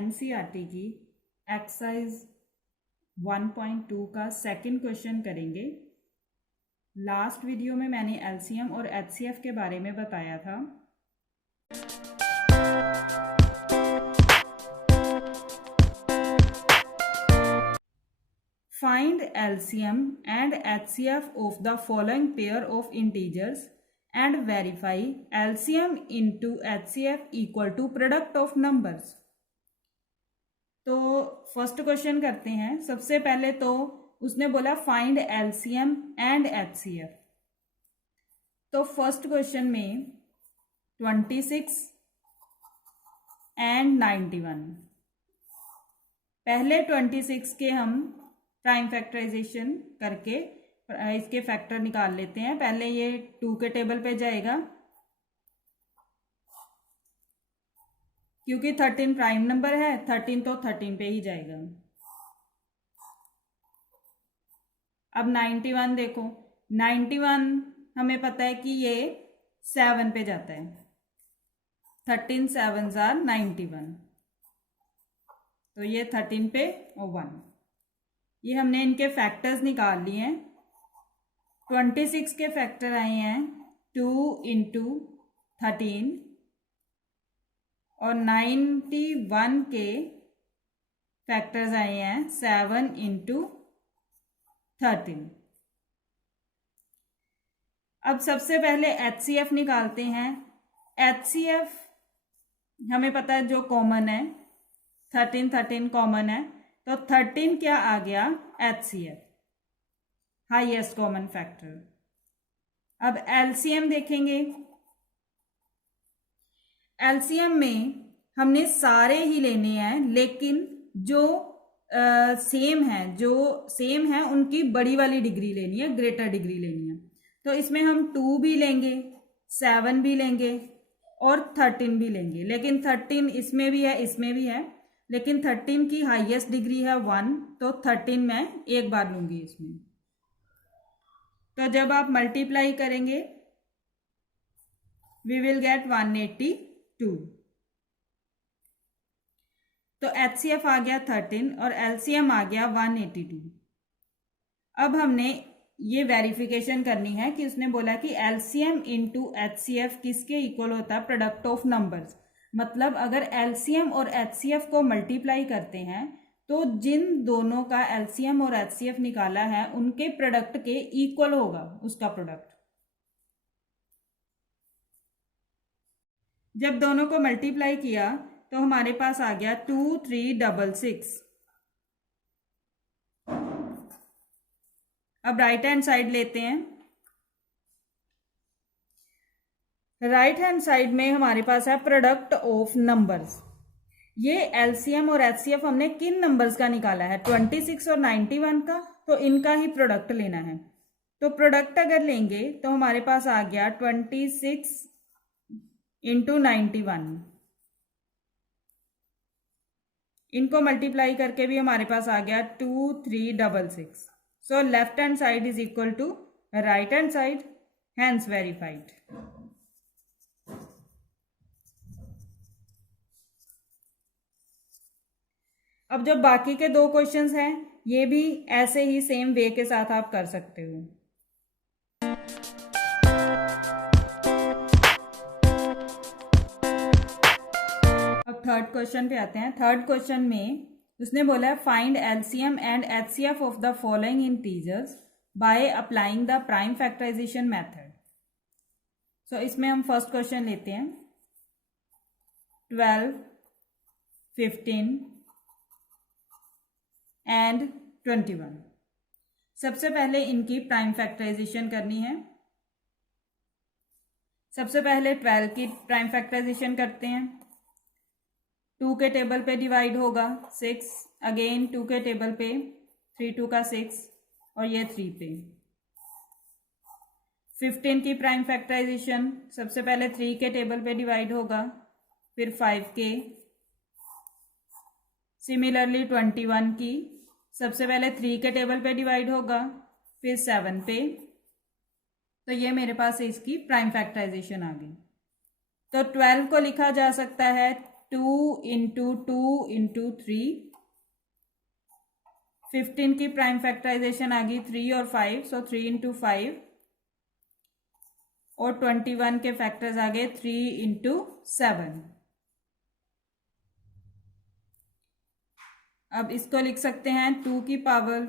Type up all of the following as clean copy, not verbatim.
NCERT की exercise 1.2 का second question करेंगे। लास्ट वीडियो में मैंने एलसीएम और एचसीएफ के बारे में बताया था। Find LCM and HCF of the following pair of integers and verify LCM into HCF equal to product of numbers। तो फर्स्ट क्वेश्चन करते हैं। सबसे पहले तो उसने बोला फाइंड एलसीएम एंड एचसीएफ। तो फर्स्ट क्वेश्चन में 26 एंड 91, पहले 26 के हम प्राइम फैक्टराइजेशन करके इसके फैक्टर निकाल लेते हैं। पहले ये 2 के टेबल पे जाएगा क्योंकि 13 प्राइम नंबर है, 13 तो 13 पे ही जाएगा। अब 91 देखो, 91 हमें पता है कि ये 7 पे जाता है। 13 7s are 91, तो ये 13 पे और 1। ये हमने इनके फैक्टर्स निकाल लिए हैं। 26 के फैक्टर आए हैं 2 इंटू 13 और 91 के फैक्टर्स आए हैं 7 इंटू 13। अब सबसे पहले एचसीएफ निकालते हैं। एचसीएफ हमें पता है जो कॉमन है, 13 कॉमन है, तो 13 क्या आ गया? HCF, highest common factor. अब एलसीएम देखेंगे। एलसीएम में हमने सारे ही लेने हैं, लेकिन जो सेम है उनकी बड़ी वाली डिग्री लेनी है, ग्रेटर डिग्री लेनी है। तो इसमें हम 2 भी लेंगे, 7 भी लेंगे और 13 भी लेंगे। लेकिन 13 इसमें भी है, इसमें भी है, लेकिन 13 की हाईएस्ट डिग्री है 1, तो 13 मैं एक बार लूंगी इसमें। तो जब आप मल्टीप्लाई करेंगे वी विल गेट 182। तो एचसीएफ आ गया 13 और एलसीएम आ गया 182। अब हमने ये वेरिफिकेशन करनी है कि उसने बोला कि एलसीएम इंटू एचसीएफ किसके इक्वल होता है? Product of numbers. मतलब अगर एलसीएम और एचसीएफ को मल्टीप्लाई करते हैं तो जिन दोनों का एलसीएम और एचसीएफ निकाला है उनके प्रोडक्ट के इक्वल होगा उसका प्रोडक्ट। जब दोनों को मल्टीप्लाई किया तो हमारे पास आ गया 2366। अब राइट हैंड साइड लेते हैं। राइट हैंड साइड में हमारे पास है प्रोडक्ट ऑफ नंबर्स। ये एलसीएम और एचसीएफ हमने किन नंबर्स का निकाला है? 26 और 91 का, तो इनका ही प्रोडक्ट लेना है। तो प्रोडक्ट अगर लेंगे तो हमारे पास आ गया 26 इंटू 91। इनको मल्टीप्लाई करके भी हमारे पास आ गया 2366। So left hand side is equal to right hand side, hence verified. अब जो बाकी के 2 क्वेश्चंस हैं ये भी ऐसे ही सेम वे के साथ आप कर सकते हो। अब थर्ड क्वेश्चन पे आते हैं। थर्ड क्वेश्चन में उसने बोला है find LCM and HCF of the following integers by applying the prime factorisation method. So इसमें हम फर्स्ट क्वेश्चन लेते हैं। 12, 15 एंड 21। सबसे पहले इनकी प्राइम फैक्टराइजेशन करनी है। सबसे पहले 12 की प्राइम फैक्टराइजेशन करते हैं। 2 के टेबल पे डिवाइड होगा 6, अगेन 2 के टेबल पे 3 2 का 6 और ये 3 पे। 15 की प्राइम फैक्टराइजेशन सबसे पहले 3 के टेबल पे डिवाइड होगा, फिर 5 के। सिमिलरली 21 की सबसे पहले 3 के टेबल पे डिवाइड होगा, फिर 7 पे। तो ये मेरे पास इसकी प्राइम फैक्टराइजेशन आ गई। तो 12 को लिखा जा सकता है 2 इंटू 2 इंटू 3, 15 की प्राइम फैक्टराइजेशन आ गई 3 और 5, सो 3 इंटू 5, और 21 के फैक्टर्स आ गए 3 इंटू 7। अब इसको लिख सकते हैं 2 की पावर,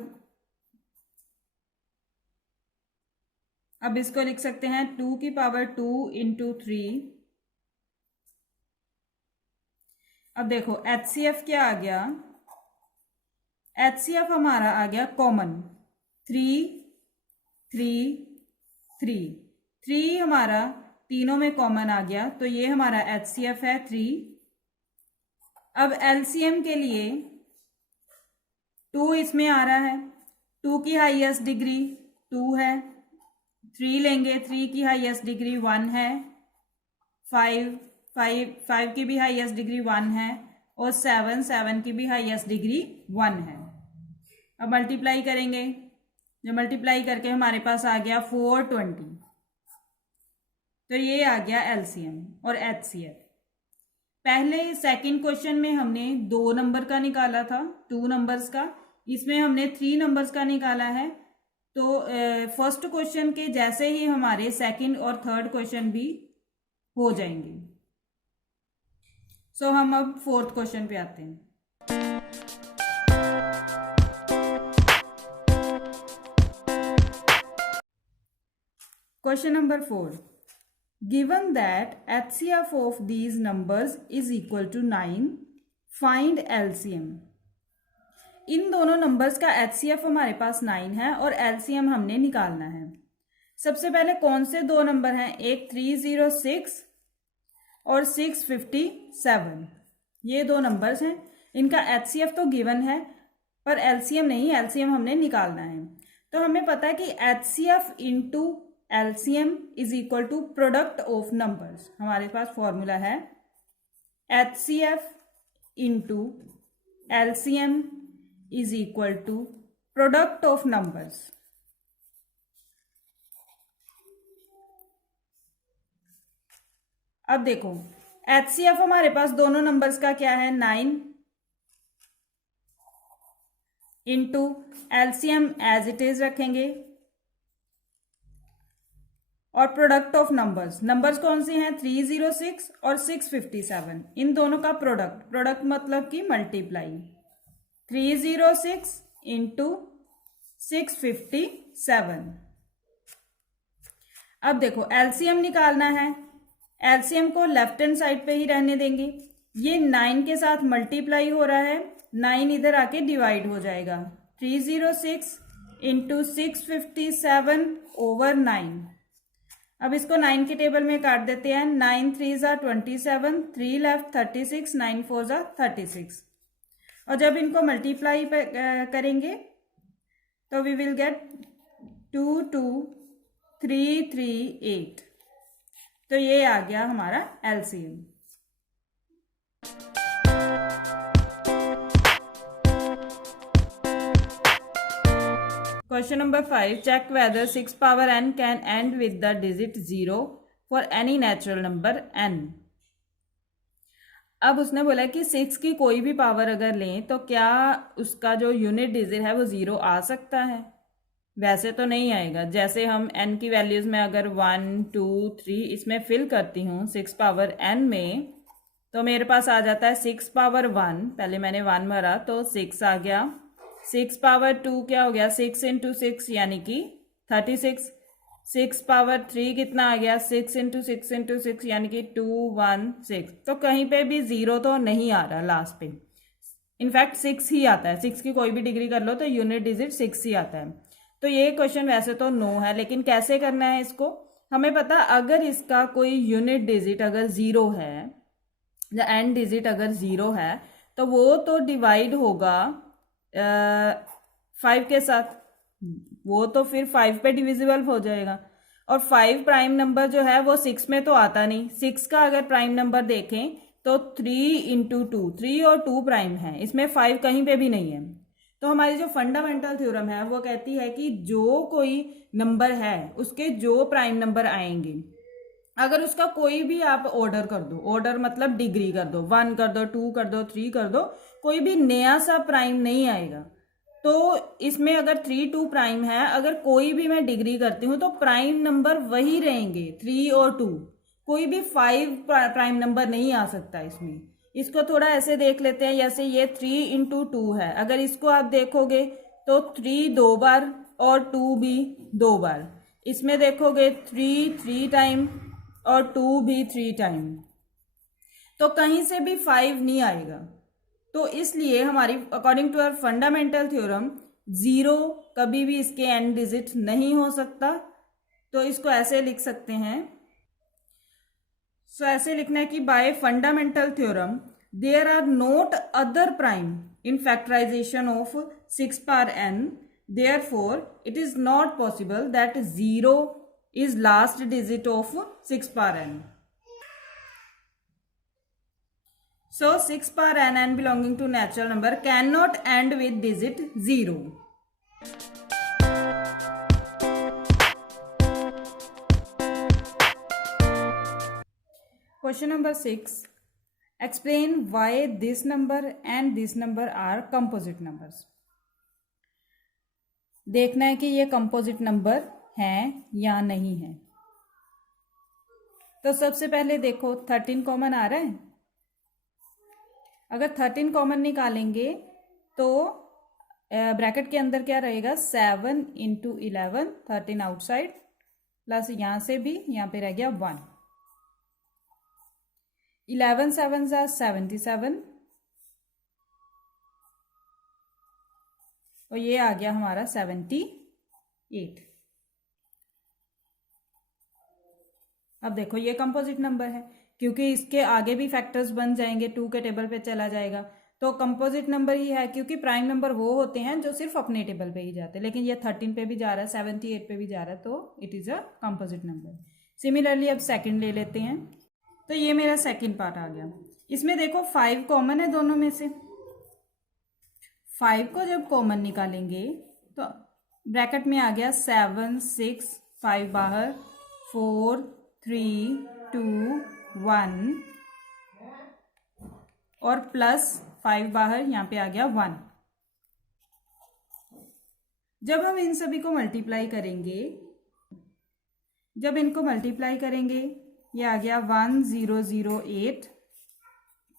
अब इसको लिख सकते हैं 2 की पावर 2 इंटू 3। अब देखो HCF क्या आ गया, HCF हमारा आ गया कॉमन 3 3 3, 3 हमारा तीनों में कॉमन आ गया, तो ये हमारा HCF है 3। अब LCM के लिए 2 इसमें आ रहा है, 2 की हाईएस्ट डिग्री 2 है, 3 लेंगे, 3 की हाईएस्ट डिग्री 1 है, 5 की भी हाईएस्ट डिग्री 1 है, और 7 की भी हाईएस्ट डिग्री 1 है। अब मल्टीप्लाई करेंगे, जो मल्टीप्लाई करके हमारे पास आ गया 420, तो ये आ गया LCM और HCF। पहले सेकंड क्वेश्चन में हमने 2 नंबर का निकाला था, 2 नंबर्स का, इसमें हमने 3 नंबर्स का निकाला है। तो फर्स्ट क्वेश्चन के जैसे ही हमारे सेकंड और थर्ड क्वेश्चन भी हो जाएंगे। सो हम अब फोर्थ क्वेश्चन पे आते हैं। Question number 4, given that HCF of these numbers is equal to 9, find LCM। इन दोनों नंबर्स का HCF हमारे पास 9 है और LCM हमने निकालना है। सबसे पहले कौन से 2 नंबर हैं, एक 306 और 657, ये 2 नंबर्स हैं। इनका HCF तो गिवन है पर LCM नहीं, LCM हमने निकालना है। तो हमें पता है कि HCF into LCM is equal to product of numbers. हमारे पास फॉर्मूला है HCF into LCM is equal to product of numbers. अब देखो HCF हमारे पास दोनों नंबर्स का क्या है, 9 into LCM as it is रखेंगे, और प्रोडक्ट ऑफ नंबर्स, नंबर्स कौन सी हैं, 306 और 657, इन दोनों का प्रोडक्ट, प्रोडक्ट मतलब कि मल्टीप्लाई, 306 इंटू 657। अब देखो LCM निकालना है, LCM को लेफ्ट हैंड साइड पे ही रहने देंगे। ये 9 के साथ मल्टीप्लाई हो रहा है, 9 इधर आके डिवाइड हो जाएगा, 306 इंटू 657 ओवर 9। अब इसको 9 के टेबल में काट देते हैं, 9 3 ज़ा 27, 3 लेफ्ट 36, 9 4 ज़ा 36। और जब इनको मल्टीप्लाई करेंगे तो वी विल गेट 22338। तो ये आ गया हमारा LCM। Question number 5, check whether 6 power n can end with the digit 0 for any natural number n। अब उसने बोला कि 6 की कोई भी पावर अगर लें तो क्या उसका जो यूनिट डिजिट है वो 0 आ सकता है। वैसे तो नहीं आएगा। जैसे हम n की वैल्यूज में अगर 1 2 3 इसमें फिल करती हूँ 6 पावर n में, तो मेरे पास आ जाता है 6 पावर 1, पहले मैंने 1 भरा तो 6 आ गया, 6 पावर 2 क्या हो गया, 6 इंटू 6 यानी कि 36, 6 पावर 3 कितना आ गया, 6 इंटू 6 इंटू 6 यानी कि 216। तो कहीं पे भी 0 तो नहीं आ रहा लास्ट पे, इनफैक्ट 6 ही आता है। 6 की कोई भी डिग्री कर लो तो यूनिट डिजिट 6 ही आता है। तो ये क्वेश्चन वैसे तो नो है, लेकिन कैसे करना है इसको, हमें पता अगर इसका कोई यूनिट डिजिट अगर 0 है या एंड डिजिट अगर 0 है तो वो तो डिवाइड होगा 5 के साथ, वो तो फिर 5 पे डिविजिबल हो जाएगा। और 5 प्राइम नंबर जो है वो 6 में तो आता नहीं। 6 का अगर प्राइम नंबर देखें तो 3 इंटू 2, 3 और 2 प्राइम है, इसमें 5 कहीं पे भी नहीं है। तो हमारी जो फंडामेंटल थ्योरम है वो कहती है कि जो कोई नंबर है उसके जो प्राइम नंबर आएंगे, अगर उसका कोई भी आप ऑर्डर कर दो, ऑर्डर मतलब डिग्री कर दो, 1 कर दो, 2 कर दो, 3 कर दो, कोई भी नया सा प्राइम नहीं आएगा। तो इसमें अगर 3 2 प्राइम है, अगर कोई भी मैं डिग्री करती हूँ तो प्राइम नंबर वही रहेंगे 3 और 2, कोई भी 5 प्राइम नंबर नहीं आ सकता इसमें। इसको थोड़ा ऐसे देख लेते हैं, जैसे ये 3 इंटू 2 है, अगर इसको आप देखोगे तो 3 2 बार और 2 भी 2 बार, इसमें देखोगे 3 टाइम और 2 भी 3 टाइम, तो कहीं से भी 5 नहीं आएगा। तो इसलिए हमारी according to our fundamental theorem 0 कभी भी इसके एंड डिजिट नहीं हो सकता। तो इसको ऐसे लिख सकते हैं, सो ऐसे लिखना है कि by fundamental theorem there are not other prime in factorization of 6 power n, therefore it is not possible that 0 is last digit of 6 power n. So 6 power n belonging to natural number cannot end with digit 0. Question number 6. Explain why this number and this number are composite numbers. देखना है कि ये composite number हैं या नहीं है। तो सबसे पहले देखो 13 कॉमन आ रहा है। अगर 13 कॉमन निकालेंगे तो ब्रैकेट के अंदर क्या रहेगा, 7 इंटू 11, 13 आउटसाइड, प्लस यहाँ से भी यहाँ पे रह गया 1, 11 7 77, और ये आ गया हमारा 78। अब देखो ये कंपोजिट नंबर है, क्योंकि इसके आगे भी फैक्टर्स बन जाएंगे, 2 के टेबल पे चला जाएगा, तो कंपोजिट नंबर ही है। क्योंकि प्राइम नंबर वो होते हैं जो सिर्फ अपने टेबल पे ही जाते हैं, लेकिन ये 13 पे भी जा रहा है, 78 पे भी जा रहा है, तो it is a composite number. Similarly अब सेकंड ले लेते हैं। तो ये मेरा सेकंड पार्ट आ गया। इसमें देखो 5 कॉमन है दोनों में से। 5 को जब कॉमन निकालेंगे तो ब्रैकेट में आ गया 7 6, 5 बाहर, 4 3 2 1, और प्लस 5 बाहर, यहाँ पे आ गया 1। जब हम इन सभी को मल्टीप्लाई करेंगे, जब इनको मल्टीप्लाई करेंगे, ये आ गया 1008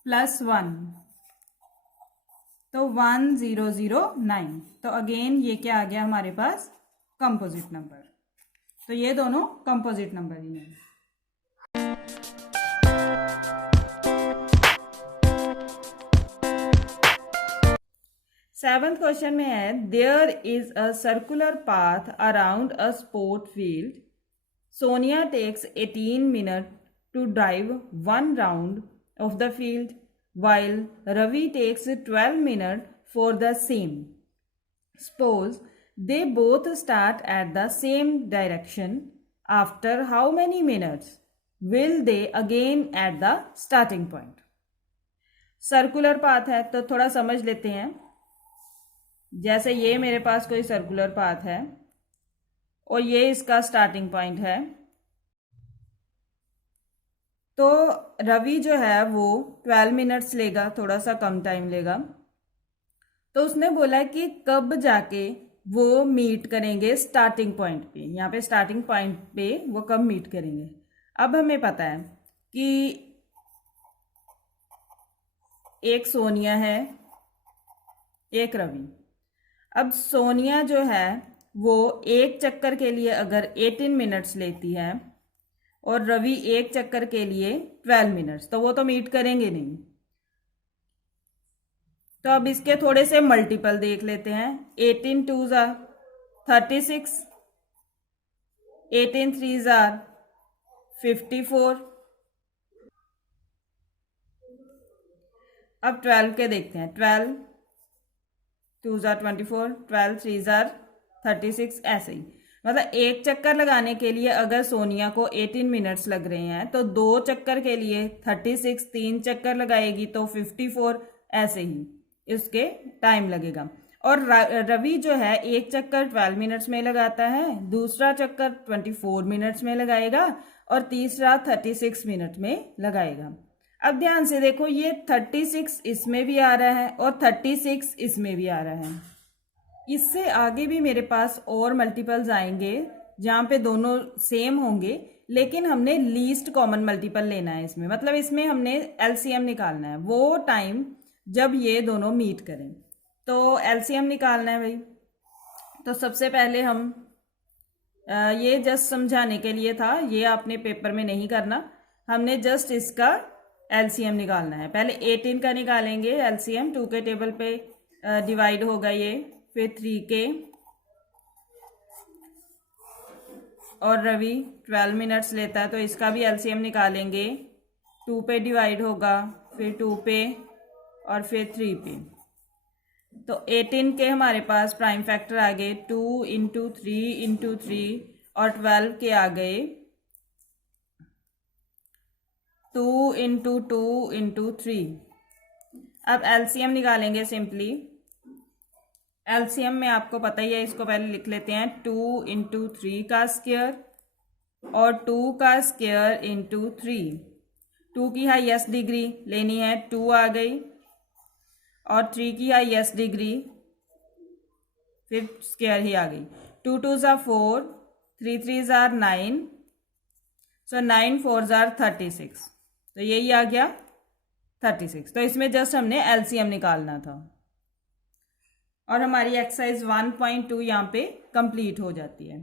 प्लस 1, तो 1009। तो अगेन ये क्या आ गया हमारे पास, कंपोजिट नंबर। तो ये दोनों कंपोजिट नंबर ही हैं। सेवंथ क्वेश्चन में है, there is a circular path around a sport field, Sonia takes 18 minutes to drive 1 round of the field while Ravi takes 12 minutes for the same. Suppose they both start at the same direction. After how many minutes will they again at the starting point? Circular path है तो थोड़ा समझ लेते हैं। जैसे ये मेरे पास कोई सर्कुलर पाथ है और ये इसका स्टार्टिंग पॉइंट है, तो रवि जो है वो 12 मिनट्स लेगा, थोड़ा सा कम टाइम लेगा। तो उसने बोला कि कब जाके वो मीट करेंगे स्टार्टिंग पॉइंट पे, यहाँ पे स्टार्टिंग पॉइंट पे वो कब मीट करेंगे। अब हमें पता है कि एक सोनिया है, एक रवि। अब सोनिया जो है वो एक चक्कर के लिए अगर 18 मिनट्स लेती है और रवि एक चक्कर के लिए 12 मिनट्स, तो वो तो मीट करेंगे नहीं। तो अब इसके थोड़े से मल्टीपल देख लेते हैं। 18 2s are 36, 18 3s are 54। अब 12 के देखते हैं। 12 2s are 24, 12 3s are 36, ऐसे ही। मतलब एक चक्कर लगाने के लिए अगर सोनिया को 18 मिनट्स लग रहे हैं तो 2 चक्कर के लिए 36, 3 चक्कर लगाएगी तो 54, ऐसे ही इसके टाइम लगेगा। और रवि जो है एक चक्कर 12 मिनट्स में लगाता है, दूसरा चक्कर 24 मिनट्स में लगाएगा और तीसरा 36 मिनट में लगाएगा। अब ध्यान से देखो, ये 36 इसमें भी आ रहा है और 36 इसमें भी आ रहा है। इससे आगे भी मेरे पास और मल्टीपल्स आएंगे जहाँ पे दोनों सेम होंगे, लेकिन हमने लीस्ट कॉमन मल्टीपल लेना है इसमें, मतलब इसमें हमने एलसीएम निकालना है वो टाइम जब ये दोनों मीट करें। तो एलसीएम निकालना है भाई। तो सबसे पहले हम ये जस्ट समझाने के लिए था, ये आपने पेपर में नहीं करना, हमने जस्ट इसका एलसीएम निकालना है। पहले 18 का निकालेंगे एलसीएम, 2 के टेबल पे डिवाइड होगा ये, फिर 3 के, और रवि 12 मिनट्स लेता है तो इसका भी एलसीएम निकालेंगे, 2 पे डिवाइड होगा, फिर 2 पे और फिर 3 पे। तो 18 के हमारे पास प्राइम फैक्टर आ गए 2 इंटू 3 इंटू 3, और 12 के आ गए 2 इंटू 2 इंटू 3। अब एलसीएम निकालेंगे सिंपली। एलसीएम में आपको पता ही है, इसको पहले लिख लेते हैं, 2 इंटू 3 का स्क्वायर और 2 का स्क्वायर इंटू 3। 2 की हाईएस्ट डिग्री लेनी है, 2 आ गई, और 3 की हाईएस्ट डिग्री फिर स्क्वायर ही आ गई। 2 2 ज़ा 4, 3 3 ज़ा 9, सो 9 4 ज़ा 36, तो यही आ गया 36। तो इसमें जस्ट हमने एलसीएम निकालना था और हमारी एक्सरसाइज 1.2 यहाँ पे कंप्लीट हो जाती है।